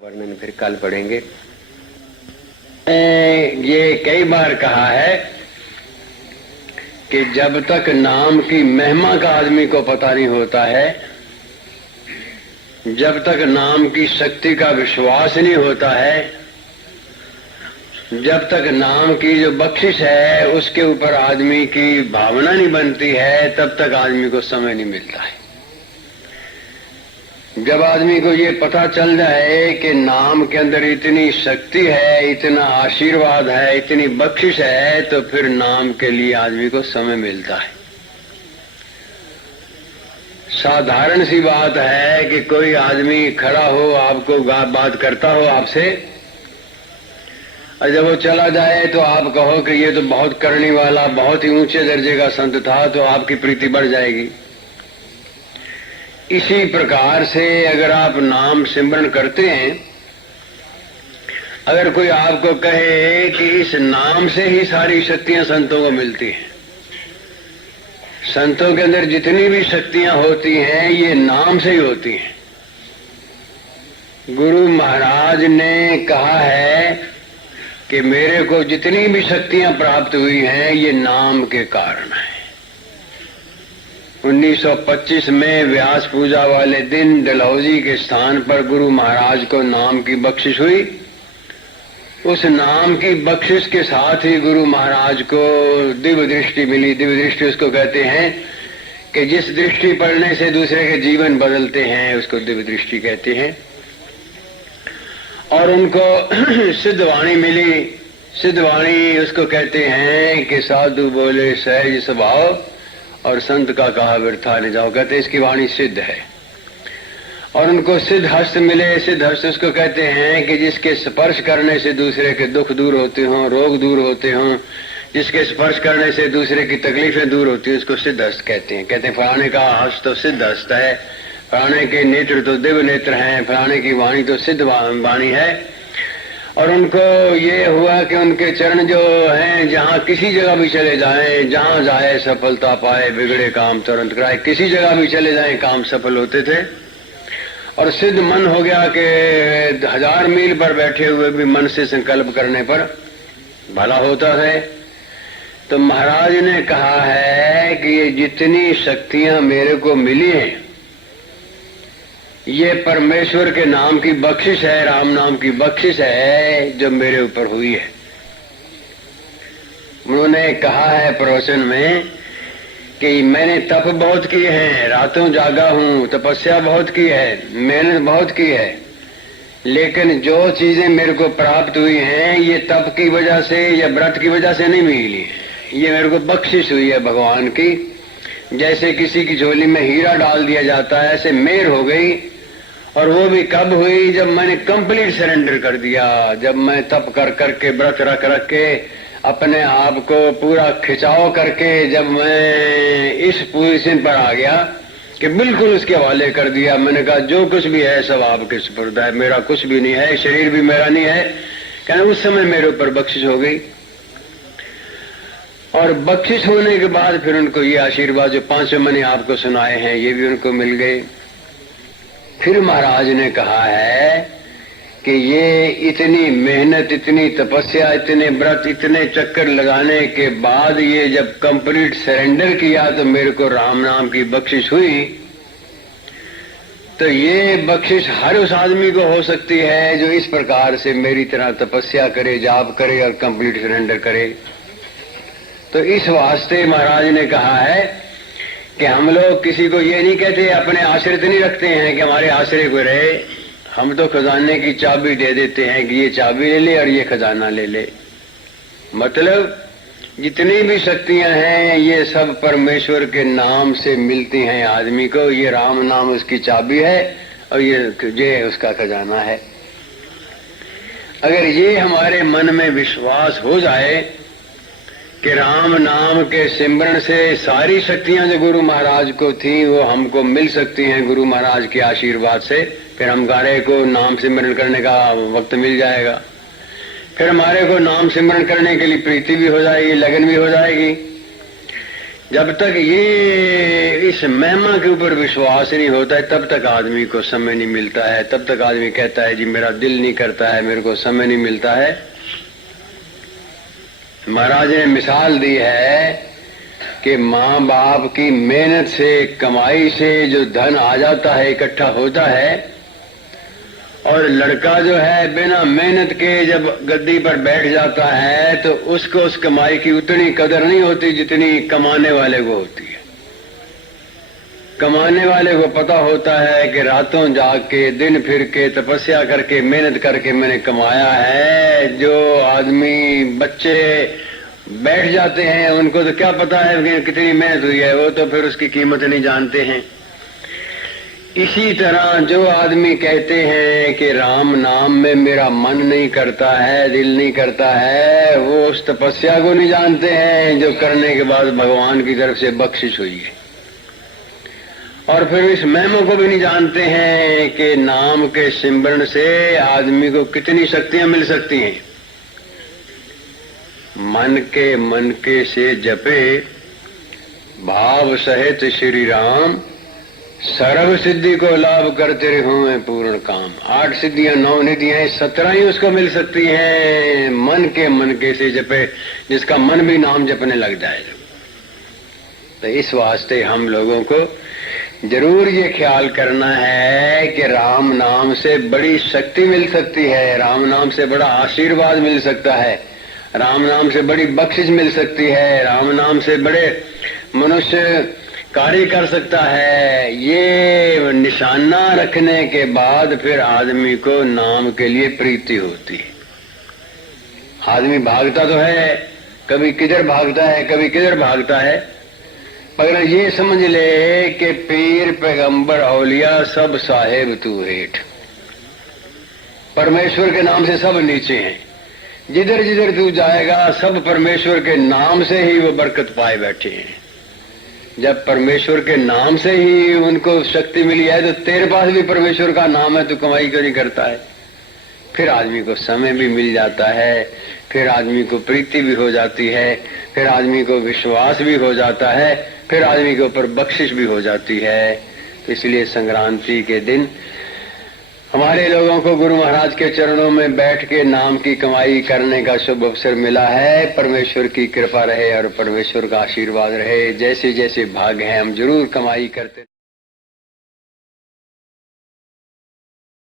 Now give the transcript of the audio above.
वर्णन फिर कल पढ़ेंगे। ये कई बार कहा है कि जब तक नाम की महिमा का आदमी को पता नहीं होता है, जब तक नाम की शक्ति का विश्वास नहीं होता है, जब तक नाम की जो बख्शिश है उसके ऊपर आदमी की भावना नहीं बनती है, तब तक आदमी को समय नहीं मिलता है। जब आदमी को ये पता चल जाए कि नाम के अंदर इतनी शक्ति है, इतना आशीर्वाद है, इतनी बख्शिश है, तो फिर नाम के लिए आदमी को समय मिलता है। साधारण सी बात है कि कोई आदमी खड़ा हो, आपको बात करता हो आपसे, और जब वो चला जाए तो आप कहो कि ये तो बहुत करने वाला, बहुत ही ऊंचे दर्जे का संत था, तो आपकी प्रीति बढ़ जाएगी। इसी प्रकार से अगर आप नाम सिमरन करते हैं, अगर कोई आपको कहे कि इस नाम से ही सारी शक्तियां संतों को मिलती हैं, संतों के अंदर जितनी भी शक्तियां होती हैं ये नाम से ही होती हैं। गुरु महाराज ने कहा है कि मेरे को जितनी भी शक्तियां प्राप्त हुई हैं ये नाम के कारण है। 1925 में व्यास पूजा वाले दिन डलहौजी के स्थान पर गुरु महाराज को नाम की बख्शिश हुई। उस नाम की बख्शिश के साथ ही गुरु महाराज को दिव्य दृष्टि मिली। दिव्य दृष्टि उसको कहते हैं कि जिस दृष्टि पड़ने से दूसरे के जीवन बदलते हैं, उसको दिव्य दृष्टि कहते हैं। और उनको सिद्धवाणी मिली। सिद्धवाणी उसको कहते हैं कि साधु बोले सहज स्वभाव और संत का कहा व्यर्था न जाओ, कहते इसकी वाणी सिद्ध है। और उनको सिद्ध हस्त मिले। सिद्ध हस्त उसको कहते हैं कि जिसके स्पर्श करने से दूसरे के दुख दूर होते हों, रोग दूर होते हों, जिसके स्पर्श करने से दूसरे की तकलीफें दूर होती हैं, उसको सिद्ध हस्त कहते हैं। कहते हैं फलाने का हस्त तो सिद्ध हस्त है, फलाने के नेत्र तो दिव्य नेत्र हैं, फलाने की वाणी तो सिद्ध वाणी है। और उनको ये हुआ कि उनके चरण जो हैं, जहाँ किसी जगह भी चले जाएं, जहाँ जाए सफलता पाए, बिगड़े काम तुरंत कराए, किसी जगह भी चले जाएं काम सफल होते थे। और सिद्ध मन हो गया कि 1000 मील पर बैठे हुए भी मन से संकल्प करने पर भला होता है। तो महाराज ने कहा है कि ये जितनी शक्तियां मेरे को मिली हैं, ये परमेश्वर के नाम की बख्शिश है, राम नाम की बख्शिश है जो मेरे ऊपर हुई है। उन्होंने कहा है प्रवचन में कि मैंने तप बहुत किए हैं, रातों जागा हूं, तपस्या बहुत की है, मेहनत बहुत की है, लेकिन जो चीजें मेरे को प्राप्त हुई हैं ये तप की वजह से या व्रत की वजह से नहीं मिली, ये मेरे को बख्शिश हुई है भगवान की। जैसे किसी की झोली में हीरा डाल दिया जाता है, ऐसे मेहर हो गई। और वो भी कब हुई? जब मैंने कंप्लीट सरेंडर कर दिया, जब मैं तप कर करके व्रत रख रख के अपने आप को पूरा खिंचाव करके जब मैं इस पोजीशन पर आ गया कि बिल्कुल उसके हवाले कर दिया। मैंने कहा जो कुछ भी है सब आपके सुपुर्द है, मेरा कुछ भी नहीं है, शरीर भी मेरा नहीं है। कहना उस समय मेरे ऊपर बख्शिश हो गई। और बख्शिश होने के बाद फिर उनको ये आशीर्वाद जो 5 मैंने आपको सुनाए हैं ये भी उनको मिल गए। फिर महाराज ने कहा है कि ये इतनी मेहनत, इतनी तपस्या, इतने व्रत, इतने चक्कर लगाने के बाद ये जब कंप्लीट सरेंडर किया तो मेरे को राम नाम की बख्शिश हुई। तो ये बख्शिश हर उस आदमी को हो सकती है जो इस प्रकार से मेरी तरह तपस्या करे, जाप करे और कंप्लीट सरेंडर करे। तो इस वास्ते महाराज ने कहा है कि हम लोग किसी को ये नहीं कहते, अपने आश्रित नहीं रखते हैं कि हमारे आश्रय को रहे। हम तो खजाने की चाबी दे देते हैं कि ये चाबी ले ले और ये खजाना ले ले। मतलब जितनी भी शक्तियां हैं ये सब परमेश्वर के नाम से मिलती हैं आदमी को। ये राम नाम उसकी चाबी है और ये उसका खजाना है। अगर ये हमारे मन में विश्वास हो जाए कि राम नाम के सिमरन से सारी शक्तियां जो गुरु महाराज को थी वो हमको मिल सकती हैं गुरु महाराज के आशीर्वाद से, फिर हमारे को नाम सिमरन करने का वक्त मिल जाएगा। फिर हमारे को नाम सिमरन करने के लिए प्रीति भी हो जाएगी, लगन भी हो जाएगी। जब तक ये इस महिमा के ऊपर विश्वास नहीं होता है तब तक आदमी को समय नहीं मिलता है। तब तक आदमी कहता है जी मेरा दिल नहीं करता है, मेरे को समय नहीं मिलता है। महाराज ने मिसाल दी है कि माँ बाप की मेहनत से, कमाई से जो धन आ जाता है, इकट्ठा होता है, और लड़का जो है बिना मेहनत के जब गद्दी पर बैठ जाता है तो उसको उस कमाई की उतनी कदर नहीं होती जितनी कमाने वाले को होती है। कमाने वाले को पता होता है कि रातों जाग के, दिन फिर के, तपस्या करके, मेहनत करके मैंने कमाया है। जो आदमी, बच्चे बैठ जाते हैं उनको तो क्या पता है कि कितनी मेहनत हुई है, वो तो फिर उसकी कीमत नहीं जानते हैं। इसी तरह जो आदमी कहते हैं कि राम नाम में मेरा मन नहीं करता है, दिल नहीं करता है, वो उस तपस्या को नहीं जानते हैं जो करने के बाद भगवान की तरफ से बख्शिश हुई है। और फिर इस महिमा को भी नहीं जानते हैं कि नाम के सिमरन से आदमी को कितनी शक्तियां मिल सकती हैं। मन के से जपे भाव सहित श्री राम, सर्व सिद्धि को लाभ करते रहो पूर्ण काम। 8 सिद्धियां, 9 निधियां, 17 ही उसको मिल सकती हैं मन के से जपे, जिसका मन भी नाम जपने लग जाए। तो इस वास्ते हम लोगों को जरूर ये ख्याल करना है कि राम नाम से बड़ी शक्ति मिल सकती है, राम नाम से बड़ा आशीर्वाद मिल सकता है, राम नाम से बड़ी बख्शिश मिल सकती है, राम नाम से बड़े मनुष्य कार्य कर सकता है। ये निशाना रखने के बाद फिर आदमी को नाम के लिए प्रीति होती है। आदमी भागता तो है, कभी किधर भागता है, कभी किधर भागता है, मगर ये समझ ले कि पीर, पैगंबर, औलिया सब साहेब तू हेठ। परमेश्वर के नाम से सब नीचे हैं। जिधर जिधर तू जाएगा सब परमेश्वर के नाम से ही वो बरकत पाए बैठे हैं। जब परमेश्वर के नाम से ही उनको शक्ति मिली है तो तेरे पास भी परमेश्वर का नाम है, तो कमाई क्यों नहीं करता है? फिर आदमी को समय भी मिल जाता है, फिर आदमी को प्रीति भी हो जाती है, फिर आदमी को विश्वास भी हो जाता है, फिर आदमी के ऊपर बख्शिश भी हो जाती है। तो इसलिए संक्रांति के दिन हमारे लोगों को गुरु महाराज के चरणों में बैठ के नाम की कमाई करने का शुभ अवसर मिला है। परमेश्वर की कृपा रहे और परमेश्वर का आशीर्वाद रहे। जैसे जैसे भाग है हम जरूर कमाई करते